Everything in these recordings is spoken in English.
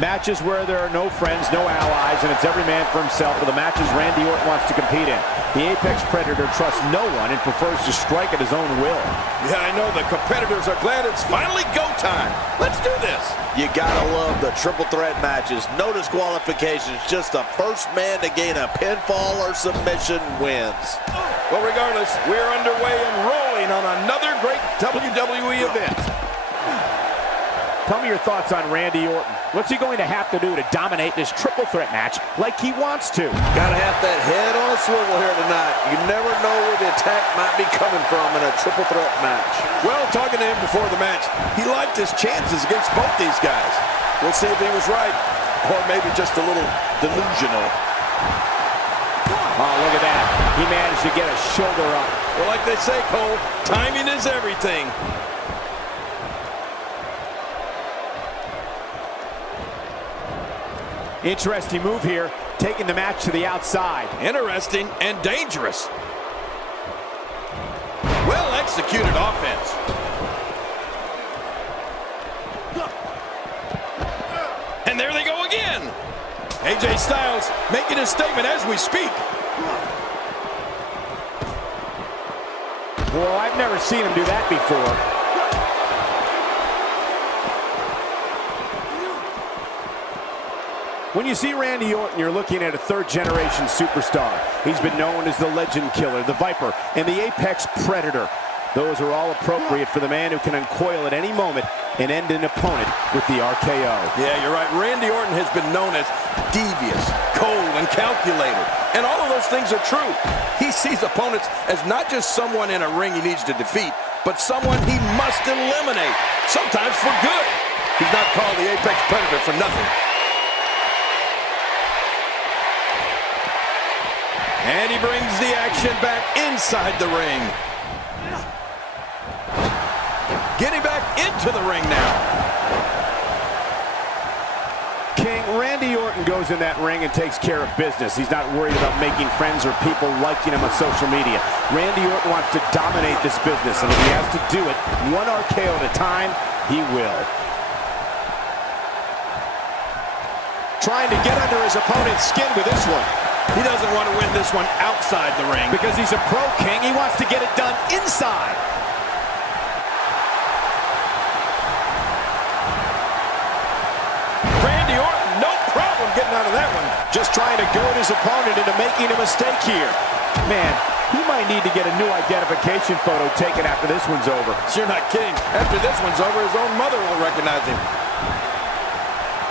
Matches where there are no friends, no allies, and it's every man for himself are the matches Randy Orton wants to compete in. The Apex Predator trusts no one and prefers to strike at his own will. Yeah, I know the competitors are glad it's finally go time. Let's do this. You gotta love the triple threat matches. No disqualifications, just the first man to gain a pinfall or submission wins. Well, regardless, we're underway and rolling on another great WWE event. Tell me your thoughts on Randy Orton. What's he going to have to do to dominate this triple threat match like he wants to? Gotta have that head on a swivel here tonight. You never know where the attack might be coming from in a triple threat match. Well, talking to him before the match, he liked his chances against both these guys. We'll see if he was right, or maybe just a little delusional. Oh, look at that. He managed to get a shoulder up. Well, like they say, Cole, timing is everything. Interesting move here, taking the match to the outside. Interesting and dangerous. Well executed offense. And there they go again. AJ Styles making his statement as we speak. Well, I've never seen him do that before. When you see Randy Orton, you're looking at a third-generation superstar. He's been known as the Legend Killer, the Viper, and the Apex Predator. Those are all appropriate for the man who can uncoil at any moment and end an opponent with the RKO. Yeah, you're right. Randy Orton has been known as devious, cold, and calculated. And all of those things are true. He sees opponents as not just someone in a ring he needs to defeat, but someone he must eliminate, sometimes for good. He's not called the Apex Predator for nothing. And he brings the action back inside the ring. Getting back into the ring now. King, Randy Orton goes in that ring and takes care of business. He's not worried about making friends or people liking him on social media. Randy Orton wants to dominate this business, and if he has to do it one RKO at a time, he will. Trying to get under his opponent's skin with this one. He doesn't want to win this one outside the ring. Because he's a pro, King, he wants to get it done inside. Randy Orton, no problem getting out of that one. Just trying to goad his opponent into making a mistake here. Man, he might need to get a new identification photo taken after this one's over. You're not kidding. After this one's over, his own mother will recognize him.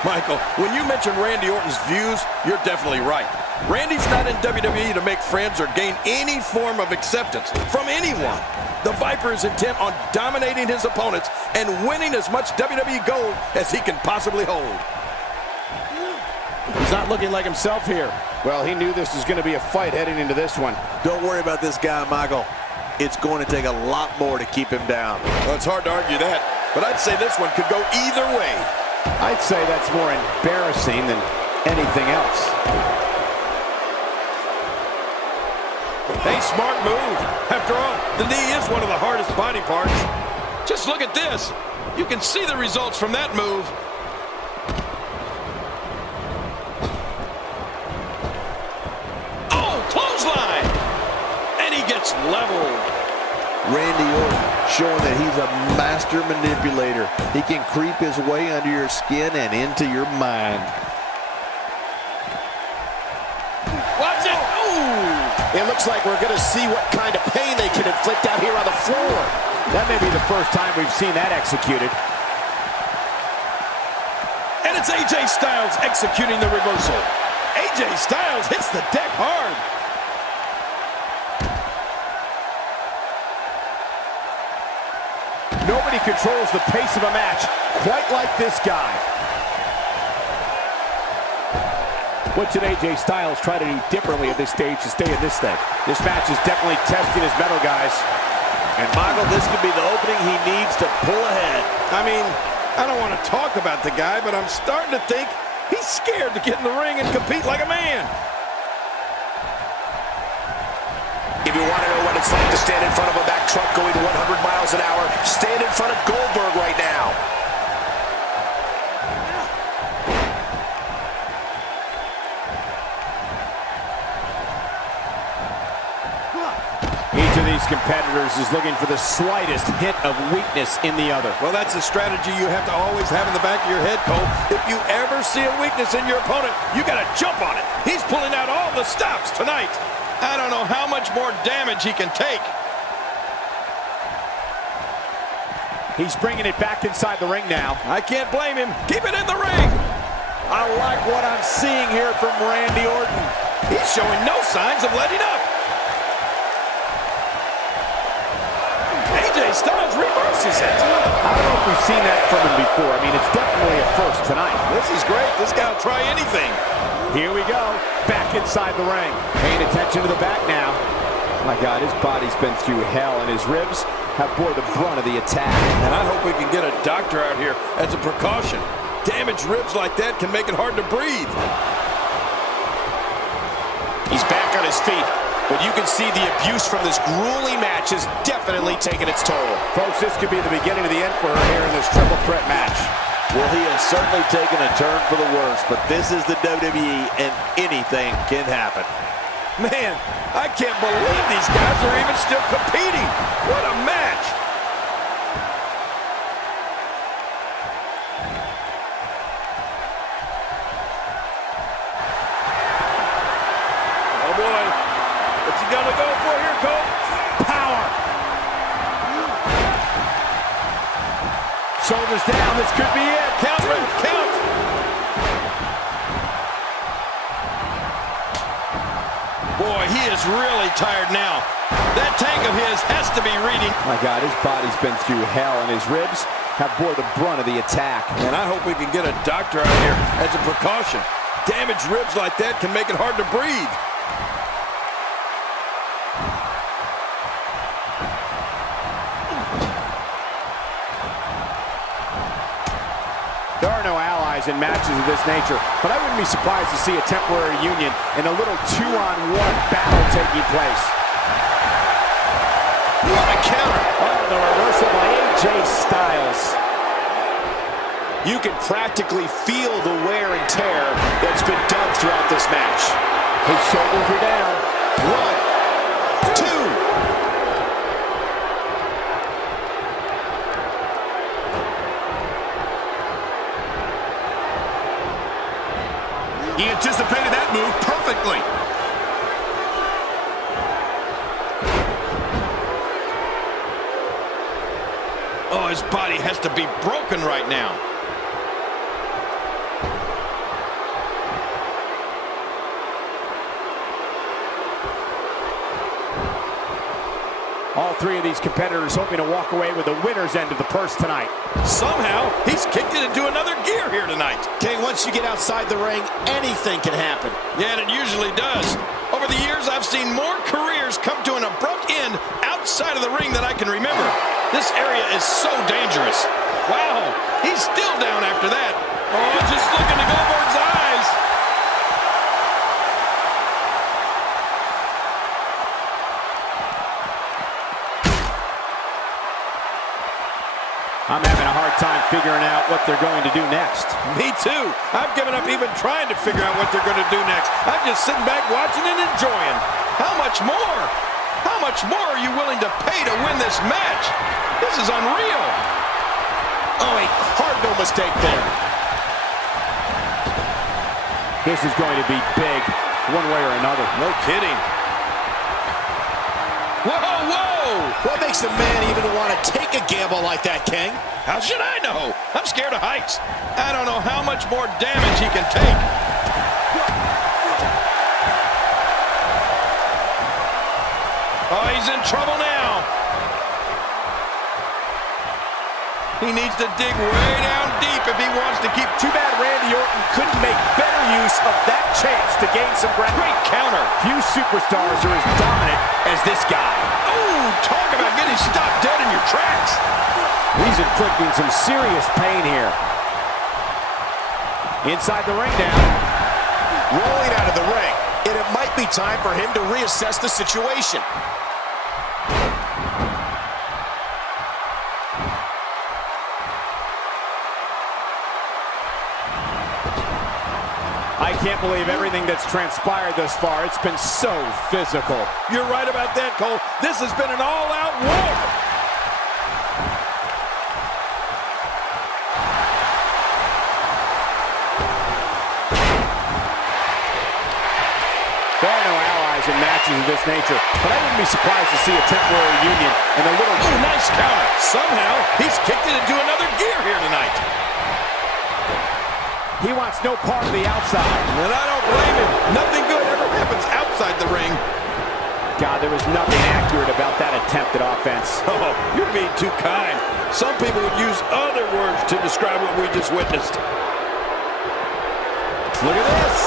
Michael, when you mention Randy Orton's views, you're definitely right. Randy's not in WWE to make friends or gain any form of acceptance from anyone. The Viper is intent on dominating his opponents and winning as much WWE gold as he can possibly hold. He's not looking like himself here. Well, he knew this was going to be a fight heading into this one. Don't worry about this guy, Michael. It's going to take a lot more to keep him down. Well, it's hard to argue that, but I'd say this one could go either way. I'd say that's more embarrassing than anything else. A smart move. After all, the knee is one of the hardest body parts. Just look at this. You can see the results from that move. Oh, clothesline! And he gets leveled. Randy Orton showing that he's a master manipulator. He can creep his way under your skin and into your mind. Watch it! Ooh! It looks like we're going to see what kind of pain they can inflict out here on the floor. That may be the first time we've seen that executed. And it's AJ Styles executing the reversal. AJ Styles hits the deck hard. Nobody controls the pace of a match quite like this guy. What should AJ Styles try to do differently at this stage to stay in this thing? This match is definitely testing his mettle, guys. And Michael, this could be the opening he needs to pull ahead. I mean, I don't want to talk about the guy, but I'm starting to think he's scared to get in the ring and compete like a man. If you want to know what it's like to stand in front of a Mack truck going 100 miles an hour, stand in front of Goldberg right now. of these competitors is looking for the slightest hint of weakness in the other. Well, that's a strategy you have to always have in the back of your head, Cole. If you ever see a weakness in your opponent, you got to jump on it. He's pulling out all the stops tonight. I don't know how much more damage he can take. He's bringing it back inside the ring now. I can't blame him. Keep it in the ring. I like what I'm seeing here from Randy Orton. He's showing no signs of letting up. AJ Styles reverses it. I don't know if we've seen that from him before. I mean, it's definitely a first tonight. This is great. This guy will try anything. Here we go. Back inside the ring. Paying attention to the back now. My God, his body's been through hell, and his ribs have bore the brunt of the attack. And I hope we can get a doctor out here as a precaution. Damaged ribs like that can make it hard to breathe. He's back on his feet, but you can see the abuse from this grueling match has definitely taken its toll. Folks, this could be the beginning of the end for her here in this triple threat match. Well, he has certainly taken a turn for the worse, but this is the WWE, and anything can happen. Man, I can't believe these guys are even still competing. What a match. Oh, boy. What's he going to go for here, Cole? Power. Shoulders down. This could be it. Count, Red, count. Boy, he is really tired now. That tank of his has to be reading. My God, his body's been through hell, and his ribs have bore the brunt of the attack. And I hope we can get a doctor out here as a precaution. Damaged ribs like that can make it hard to breathe. There are no allies in matches of this nature, but I wouldn't be surprised to see a temporary union and a little two-on-one battle taking place. What a counter. Oh, the reversal by AJ Styles. You can practically feel the wear and tear that's been done throughout this match. His shoulders are down. 1, 2. He anticipated that move perfectly. Oh, his body has to be broken right now. All three of these competitors hoping to walk away with the winner's end of the purse tonight. Somehow, he's kicked it into another gear here tonight. King, once you get outside the ring, anything can happen. Yeah, and it usually does. Over the years, I've seen more careers come to an abrupt end outside of the ring than I can remember. This area is so dangerous. Wow, he's still down after that. Oh, just look into Goldberg's eyes. I'm having a hard time figuring out what they're going to do next. Me too. I've given up even trying to figure out what they're going to do next. I'm just sitting back watching and enjoying. How much more? How much more are you willing to pay to win this match? This is unreal. Oh, a cardinal mistake there. This is going to be big, one way or another. No kidding. Whoa, whoa! What makes a man even want to take a gamble like that, King? How should I know? I'm scared of heights. I don't know how much more damage he can take. Oh, he's in trouble now. He needs to dig way down deep if he wants to keep. Too bad Randy Orton couldn't make better use of that chance to gain some ground. Great counter. Few superstars are as dominant as this guy. Oh, talk about getting stopped dead in your tracks. He's inflicting some serious pain here. Inside the ring now. Rolling out of the ring, and it might be time for him to reassess the situation. I can't believe everything that's transpired thus far. It's been so physical. You're right about that, Cole. This has been an all-out war. There are no allies in matches of this nature, but I wouldn't be surprised to see a temporary union and a little... Ooh, nice counter. Somehow, he's kicked it into another gear here tonight. He wants no part of the outside. And I don't blame him. Nothing good ever happens outside the ring. God, there was nothing accurate about that attempt at offense. Oh, you're being too kind. Some people would use other words to describe what we just witnessed. Look at this.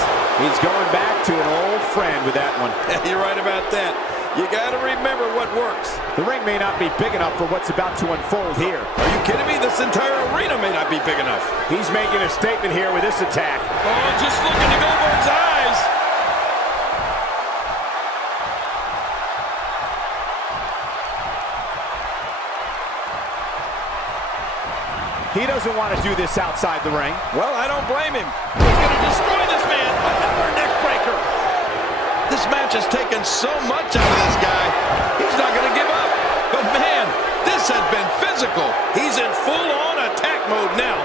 He's going back to an old friend with that one. You're right about that. You got to remember what works. The ring may not be big enough for what's about to unfold here. Are you kidding me? This entire arena may not be big enough. He's making a statement here with this attack. Oh, just look into Goldberg's eyes. He doesn't want to do this outside the ring. Well, I don't blame him. He's going to destroy this man. Another neck breaker. This match has taken so much out of this guy. He's not going to give up. But man, this has been physical. He's in full-on attack mode now.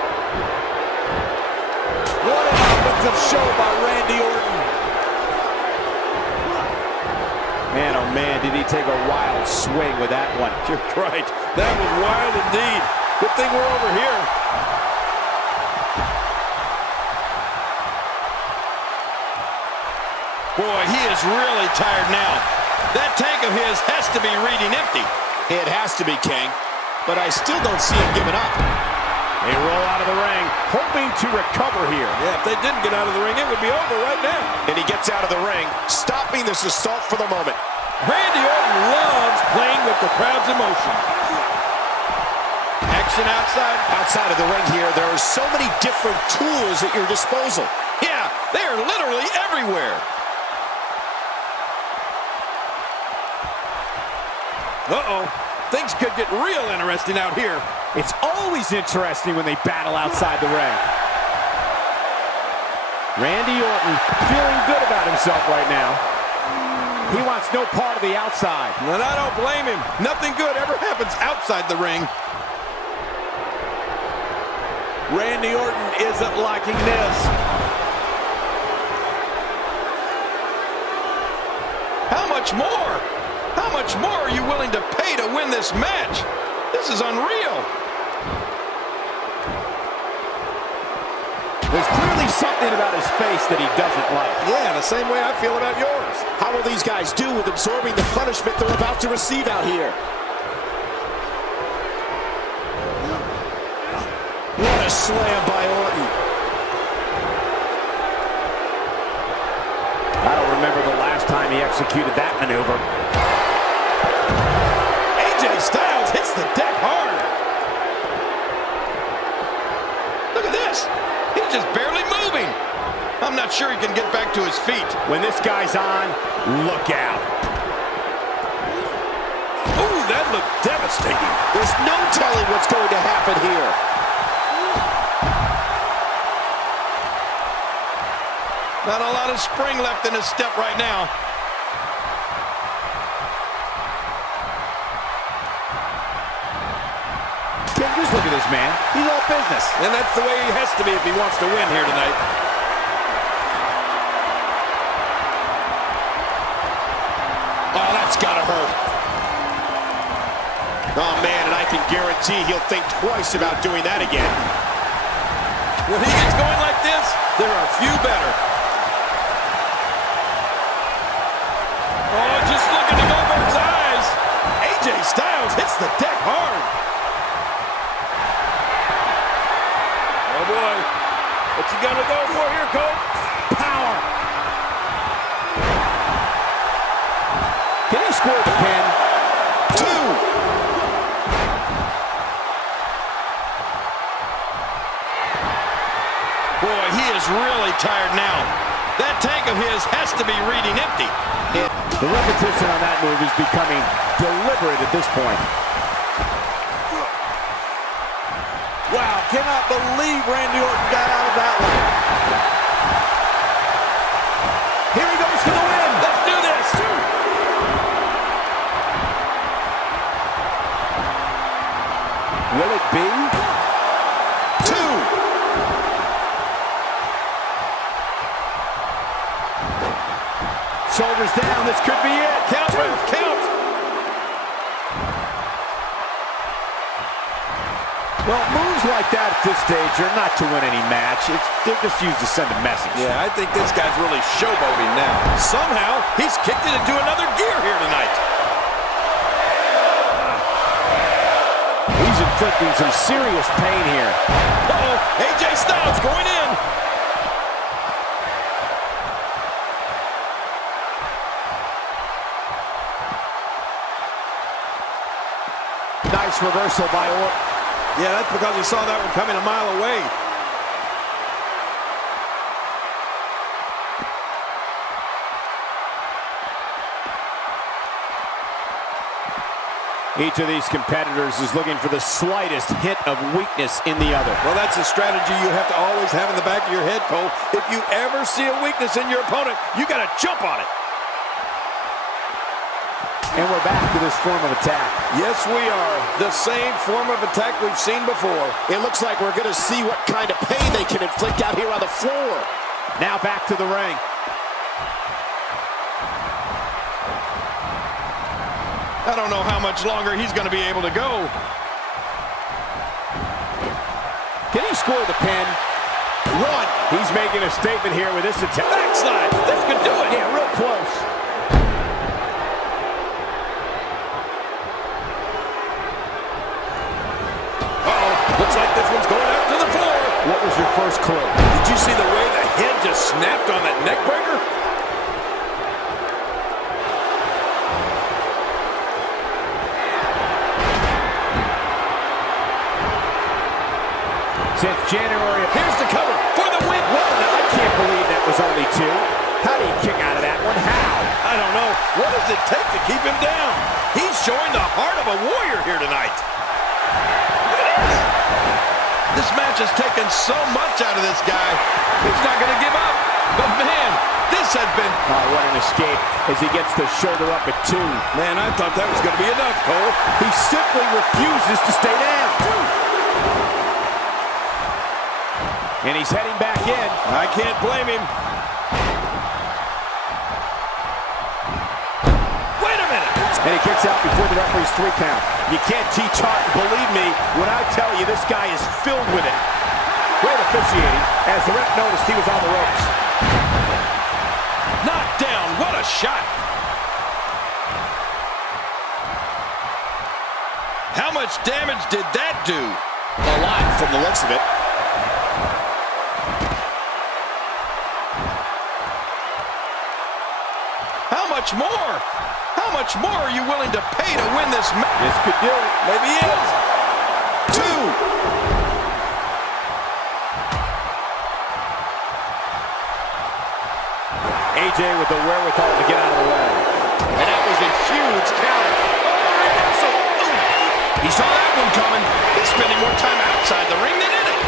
What an offensive show by Randy Orton. Man, oh man, did he take a wild swing with that one. You're right. That was wild indeed. Good thing we're over here. Boy, he is really tired now. That tank of his has to be reading empty. It has to be, King. But I still don't see him giving up. They roll out of the ring, hoping to recover here. Yeah, if they didn't get out of the ring, it would be over right now. And he gets out of the ring, stopping this assault for the moment. Randy Orton loves playing with the crowd's emotion. Action outside. Outside of the ring here, there are so many different tools at your disposal. Yeah, they are literally everywhere. Uh-oh. Things could get real interesting out here. It's always interesting when they battle outside the ring. Randy Orton feeling good about himself right now. He wants no part of the outside. And I don't blame him. Nothing good ever happens outside the ring. Randy Orton isn't liking this. How much more? How much more are you willing to pay to win this match? This is unreal. There's clearly something about his face that he doesn't like. Yeah, the same way I feel about yours. How will these guys do with absorbing the punishment they're about to receive out here? What a slam by Orton. I don't remember the last time he executed that maneuver. AJ Styles hits the deck hard. Look at this. He's just barely moving. I'm not sure he can get back to his feet. When this guy's on, look out. Ooh, that looked devastating. There's no telling what's going to happen here. Not a lot of spring left in his step right now. King, just look at this man. He's all business. And that's the way he has to be if he wants to win here tonight. Oh, that's gotta hurt. Oh, man, and I can guarantee he'll think twice about doing that again. When he gets going like this, there are few better. Oh, just look into Goldberg's eyes. AJ Styles hits the deck hard. Oh, boy. What's he gonna go for here, Cole? Power. Can he score the pin? 2. Boy, he is really tired now. That tank of his has to be reading empty. The repetition on that move is becoming deliberate at this point. Wow, cannot believe Randy Orton got out of that one. down. This could be it. Count, count. Well, moves like that at this stage are not to win any match. They're just used to send a message. Yeah, I think this guy's really showboating now. Somehow, he's kicked it into another gear here tonight. He's inflicting some serious pain here. Uh-oh, AJ Styles going in. Nice reversal by Orton. Yeah, that's because he saw that one coming a mile away. Each of these competitors is looking for the slightest hint of weakness in the other. Well, that's a strategy you have to always have in the back of your head, Cole. If you ever see a weakness in your opponent, you got to jump on it. And we're back to this form of attack. Yes, we are. The same form of attack we've seen before. It looks like we're going to see what kind of pain they can inflict out here on the floor. Now back to the ring. I don't know how much longer he's going to be able to go. Can he score the pin? One. He's making a statement here with this attack. Backslide. This could do it. Yeah, real close. Looks like this one's going out to the floor. What was your first clue? Did you see the way the head just snapped on that neck breaker? Since January, Here's the cover for the win. well, now I can't believe that was only two. How do you kick out of that one? How? I don't know. What does it take to keep him down? He's showing the heart of a warrior here tonight. Look at this. This match has taken so much out of this guy. He's not going to give up. But man, this has been... Oh, what an escape as he gets the shoulder up at two. Man, I thought that was going to be enough, Cole. He simply refuses to stay down. And he's heading back in. I can't blame him. Wait a minute. And he kicks out before the referee's 3 count. You can't teach heart. Believe me when I tell you this guy is filled with it. Great officiating as the ref noticed he was on the ropes. Knocked down. What a shot. How much damage did that do? A lot from the looks of it. How much more? How much more are you willing to pay to win this match? This could do it. Maybe he is. 2. AJ with the wherewithal to get out of the way. And that was a huge counter. He saw that one coming. He's spending more time outside the ring than in it.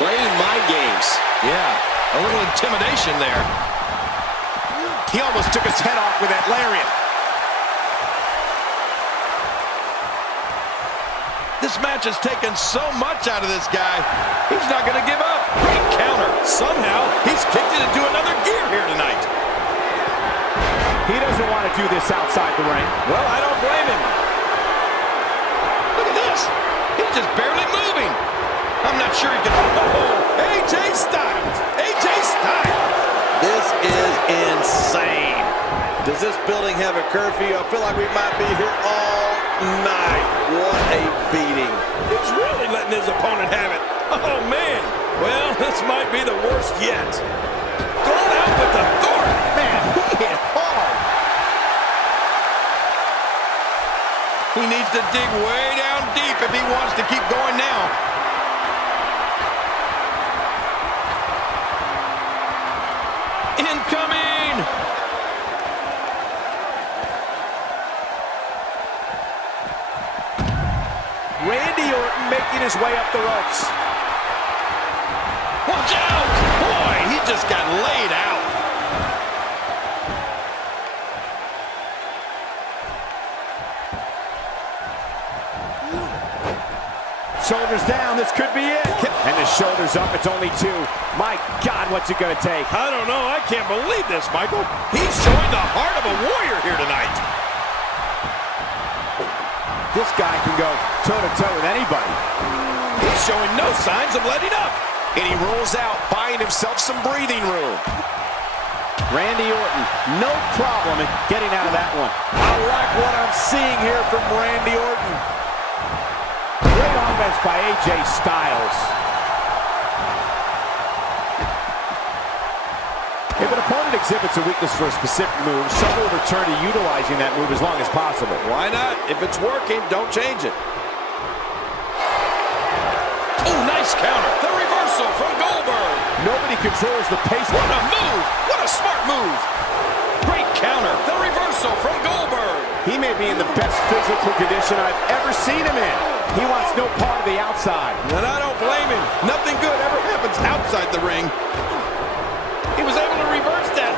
Playing mind games. Yeah, a little intimidation there. He almost took his head off with that lariat. This match has taken so much out of this guy. He's not going to give up. Great counter. Somehow, he's kicked it into another gear here tonight. He doesn't want to do this outside the ring. Well, I don't blame him. Look at this. He's just barely moving. I'm not sure he can... Oh, AJ Styles. AJ Styles. This is insane. Does this building have a curfew? I feel like we might be here all night. What a beating. He's really letting his opponent have it. Oh, man. Well, this might be the worst yet. Thrown out with authority. Man, he hit hard. He needs to dig way down deep if he wants to keep going now. Incoming! Randy Orton making his way up the ropes. Watch out! Boy, he just got laid out. Shoulders down, this could be it. And the shoulders up, it's only 2. My God, what's it gonna take? I don't know, I can't believe this, Michael. He's showing the heart of a warrior here tonight. This guy can go toe-to-toe with anybody. He's showing no signs of letting up. And he rolls out, buying himself some breathing room. Randy Orton, no problem in getting out of that one. I like what I'm seeing here from Randy Orton. Great offense by AJ Styles. If an opponent exhibits a weakness for a specific move, some will return to utilizing that move as long as possible. Why not? If it's working, don't change it. Oh, nice counter. The reversal from Goldberg. Nobody controls the pace. What a move! What a smart move! Great counter. The reversal from Goldberg. He may be in the best physical condition I've ever seen him in. He wants no part of the outside. And I don't blame him. Nothing good ever happens outside the ring. He was able to reverse that.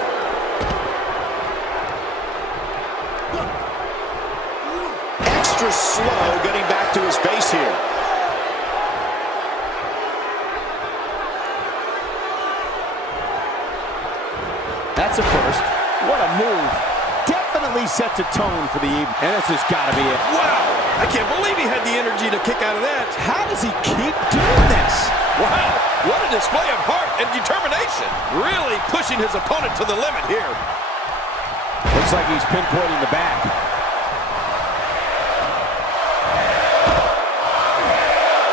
Extra slow getting back to his base here. That's a first. What a move. Definitely sets a tone for the evening. And this has got to be it. Wow! I can't believe he had the energy to kick out of that. How does he keep doing this? Wow! What a display of heart and determination. Really pushing his opponent to the limit here. Looks like he's pinpointing the back.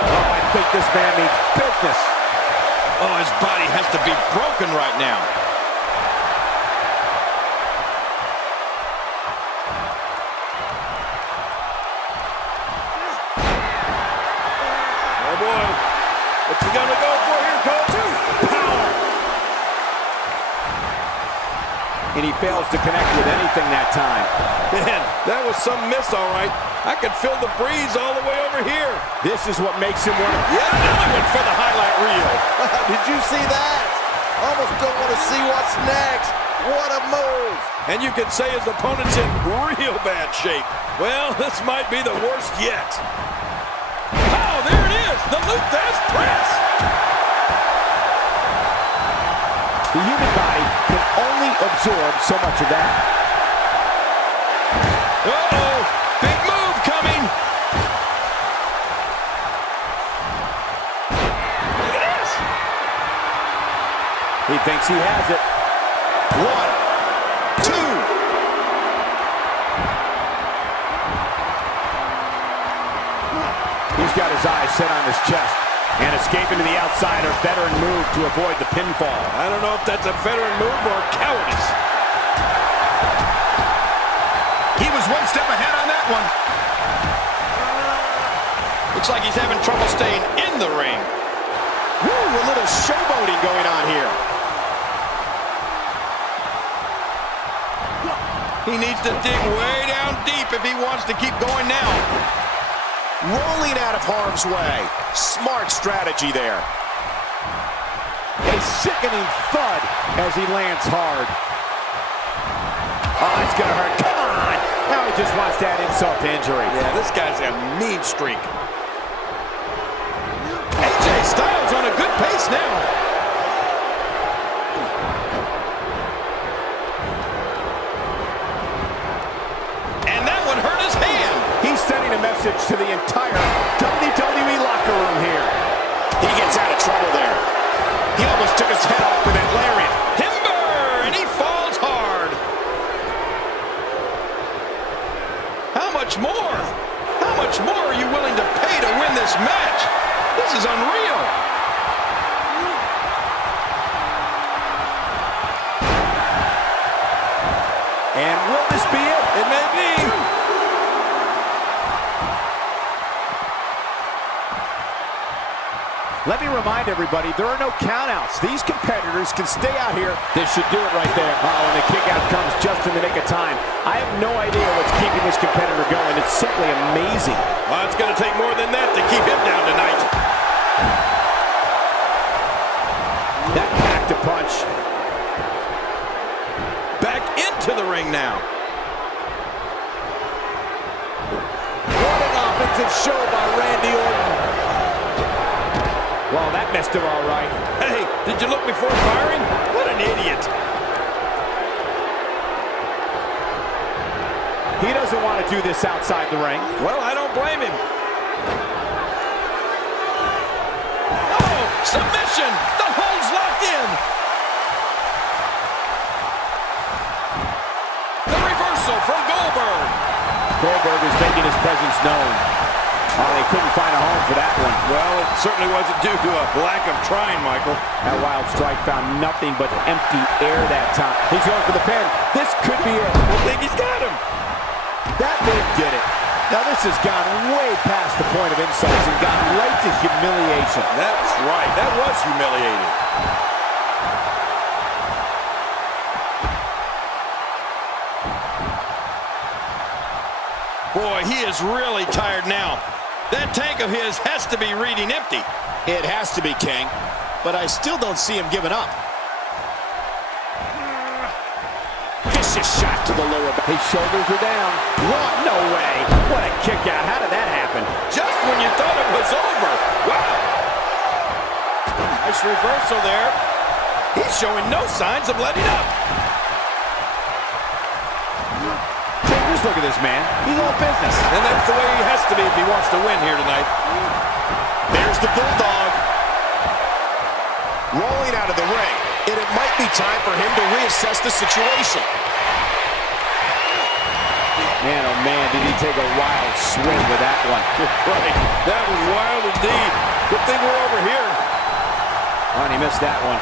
Oh, I think this man means business. Oh, his body has to be broken right now. Oh boy, what's he gonna go for here, Coach? Power! And he fails to connect with anything that time. Man, that was some miss, all right. I could feel the breeze all the way over here. This is what makes him one. Yet another one for the highlight reel. Did you see that? Almost don't want to see what's next. What a move. And you could say his opponent's in real bad shape. Well, this might be the worst yet. Oh, there it is, the Luthez press. The human body can only absorb so much of that. Uh-oh, big move coming. Look at this. He thinks he has it. 1, 2. He's got his eyes set on his chest. And escaping to the outside, a veteran move to avoid the pinfall. I don't know if that's a veteran move or cowardice. He was one step ahead on that one. Looks like he's having trouble staying in the ring. Woo, a little showboating going on here. He needs to dig way down deep if he wants to keep going now. Rolling out of harm's way. Smart strategy there. A sickening thud as he lands hard. Oh, it's gonna hurt. Come on! Now he just wants to add insult to injury. Yeah, this guy's a mean streak. AJ Styles on a good pace now. And that one hurt his hand. He's sending a message to the entire WWE locker room here. He gets out of trouble there. He almost took his head off with that lariat. Timber, and he falls hard. How much more? How much more are you willing to pay to win this match? This is unreal. And will this be it? It may be. Let me remind everybody, there are no countouts. These competitors can stay out here. This should do it right there. Oh, and the kick out comes just in the nick of time. I have no idea what's keeping this competitor going. It's simply amazing. Well, it's going to take more than that to keep him down tonight. That packed a punch. Back into the ring now. What an offensive show by Randy Orton. Well, that messed him all right. Hey, did you look before firing? What an idiot. He doesn't want to do this outside the ring. Well, I don't blame him. Oh, submission! The hold's locked in. The reversal from Goldberg. Goldberg is making his presence known. Oh, they couldn't find a home for that one. Well, it certainly wasn't due to a lack of trying, Michael. That wild strike found nothing but empty air that time. He's going for the pin. This could be it. I think he's got him. That move did it. Now this has gone way past the point of insults and gone right to humiliation. That's right. That was humiliating. Boy, he is really tired now. That tank of his has to be reading empty. It has to be, King, but I still don't see him giving up. Vicious shot to the lower back. His shoulders are down. What? No way. What a kick out. How did that happen? Just when you thought it was over. Wow. Nice reversal there. He's showing no signs of letting up. Just look at this man. He's all business. And that's the way he has to be if he wants to win here tonight. There's the Bulldog. Rolling out of the ring. And it might be time for him to reassess the situation. Man, oh man, did he take a wild swing with that one. Right. That was wild indeed. Good thing we're over here. Oh, and he missed that one.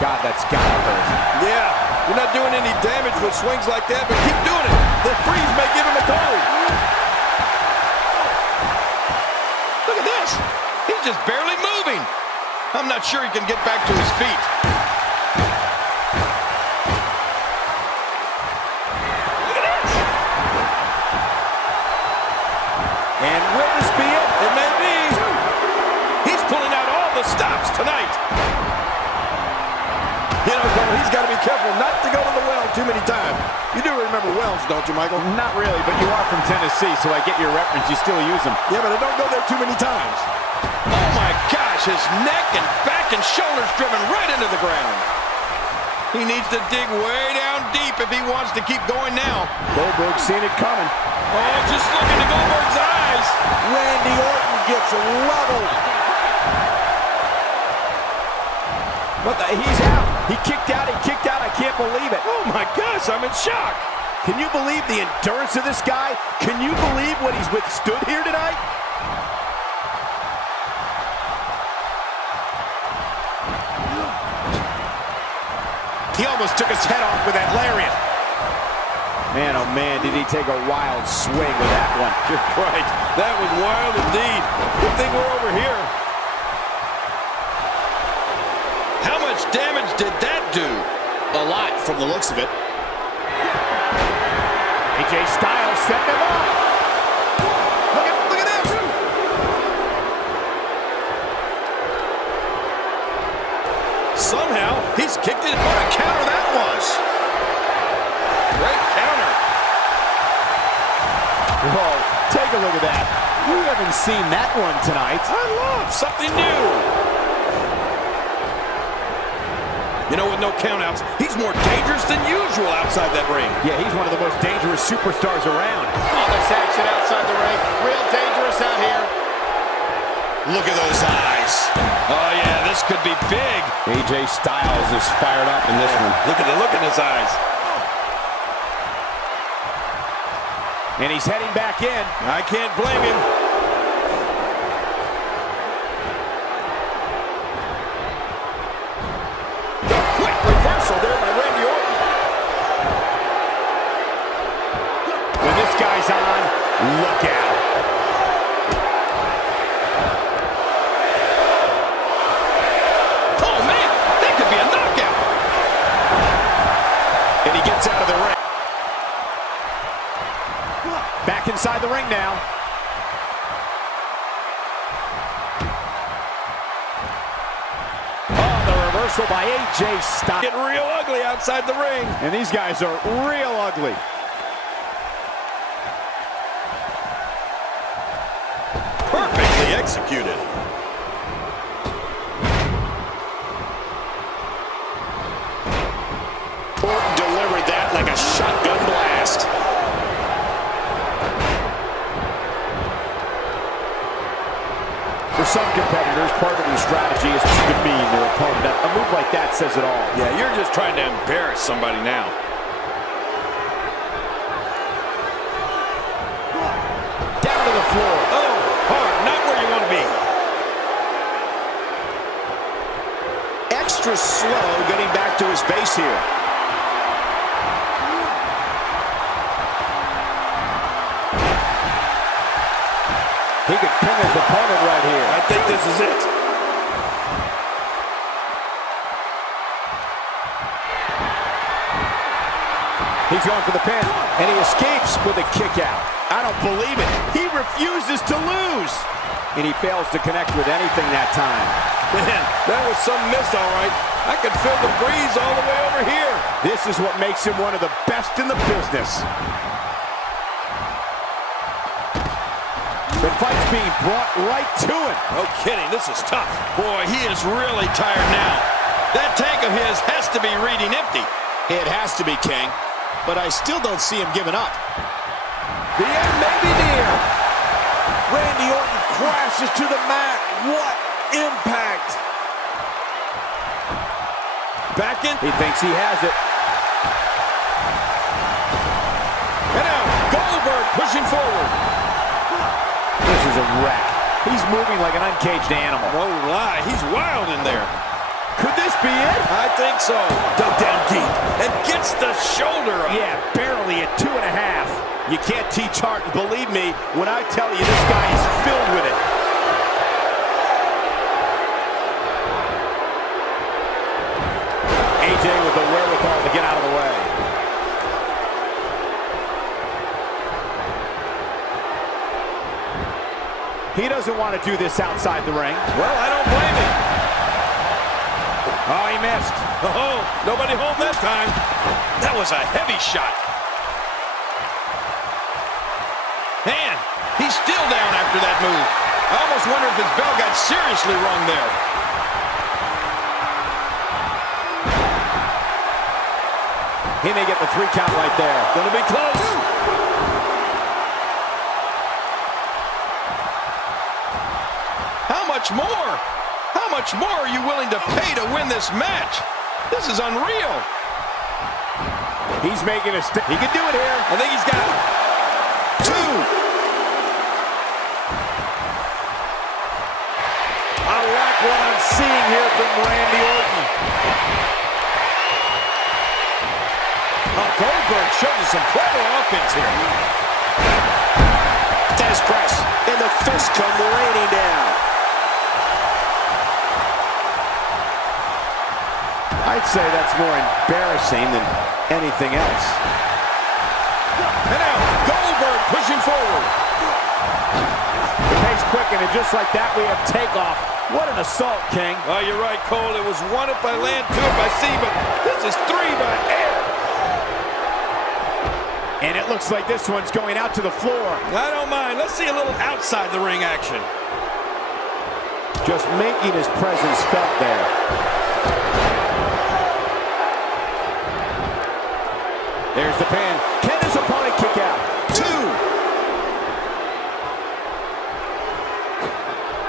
God, that's gotta hurt. Yeah, you're not doing any damage with swings like that, but keep doing it. The freeze may give him a cold. Look at this. He's just barely moving. I'm not sure he can get back to his feet. Look at this. And will this be it? It may be. He's pulling out all the stops tonight. You know, he's got to be careful not to go to the well too many times. You do remember wells, don't you, Michael? Not really, but you are from Tennessee, so I get your reference. You still use them. Yeah, but I don't go there too many times. Oh, my gosh, his neck and back and shoulders driven right into the ground. He needs to dig way down deep if he wants to keep going now. Goldberg's seen it coming. Oh, just look into Goldberg's eyes. Randy Orton gets leveled. What the? He's out. He kicked out. He kicked out. I can't believe it. Oh, my gosh, I'm in shock. Can you believe the endurance of this guy? Can you believe what he's withstood here tonight? He almost took his head off with that lariat. Man, oh man, did he take a wild swing with that one. You're right. That was wild indeed. Good thing we're over here. How much damage did that do? A lot from the looks of it. AJ Styles setting him up. Look at this. Somehow, he's kicked it. What a counter that was. Great counter. Whoa, take a look at that. We haven't seen that one tonight. I love something new. You know, with no countouts, he's more dangerous than usual outside that ring. Yeah, he's one of the most dangerous superstars around. Oh, this action outside the ring. Real dangerous out here. Look at those eyes. Oh, yeah, this could be big. AJ Styles is fired up in this one. Look at the look in his eyes. And he's heading back in. I can't blame him. The quick reversal there by Randy Orton. When this guy's on, look out. Oh, man, that could be a knockout. And he gets out of the ring. Back inside the ring now. Oh, the reversal by AJ Styles. Getting real ugly outside the ring. And these guys are real ugly. Perfectly executed. strategy is to demean their opponent. A move like that says it all. Yeah, you're just trying to embarrass somebody now. Down to the floor. Oh, hard, not where you want to be. Extra slow getting back to his base here. He could pin his opponent right here. I think this is it. He's going for the pin, and he escapes with a kick out. I don't believe it. He refuses to lose. And he fails to connect with anything that time. Man, that was some miss, all right. I could feel the breeze all the way over here. This is what makes him one of the best in the business. The fight's being brought right to him. No kidding, this is tough. Boy, he is really tired now. That tank of his has to be reading empty. It has to be, King. But I still don't see him giving up. The end may be near. Randy Orton crashes to the mat. What impact. Back in. He thinks he has it. And now, Goldberg pushing forward. This is a wreck. He's moving like an uncaged animal. No lie, he's wild in there. Could this be it? I think so. Dug down deep and gets the shoulder up. Yeah, barely at 2.5. You can't teach heart, and believe me when I tell you this guy is filled with it. AJ with the wherewithal to get out of the way. He doesn't want to do this outside the ring. Well, I don't blame him. Oh, he missed. Oh, nobody home that time. That was a heavy shot. Man, he's still down after that move. I almost wonder if his bell got seriously wrong there. He may get the 3 count right there. Gonna be close. How much more? How much more are you willing to pay to win this match? This is unreal. He's making a stick. He can do it here. I think he's got it. 2. I like what I'm seeing here from Randy Orton. Oh, Goldberg shows us some clever offense here. Test press, and the fist come raining down. I'd say that's more embarrassing than anything else. And now, Goldberg pushing forward. The pace quickened, and just like that, we have takeoff. What an assault, King. Oh, you're right, Cole. It was 1 if by land, 2 if by sea, but this is 3 by air. And it looks like this one's going out to the floor. I don't mind. Let's see a little outside the ring action. Just making his presence felt there. There's the pin. Can his opponent kick out? 2.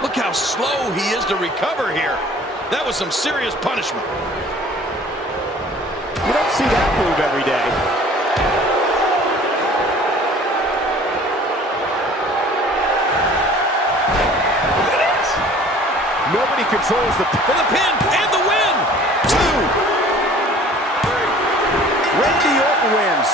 Look how slow he is to recover here. That was some serious punishment. You don't see that move every day. Look at this. Nobody controls the For the pin and the win. 2. Randy Orton wins.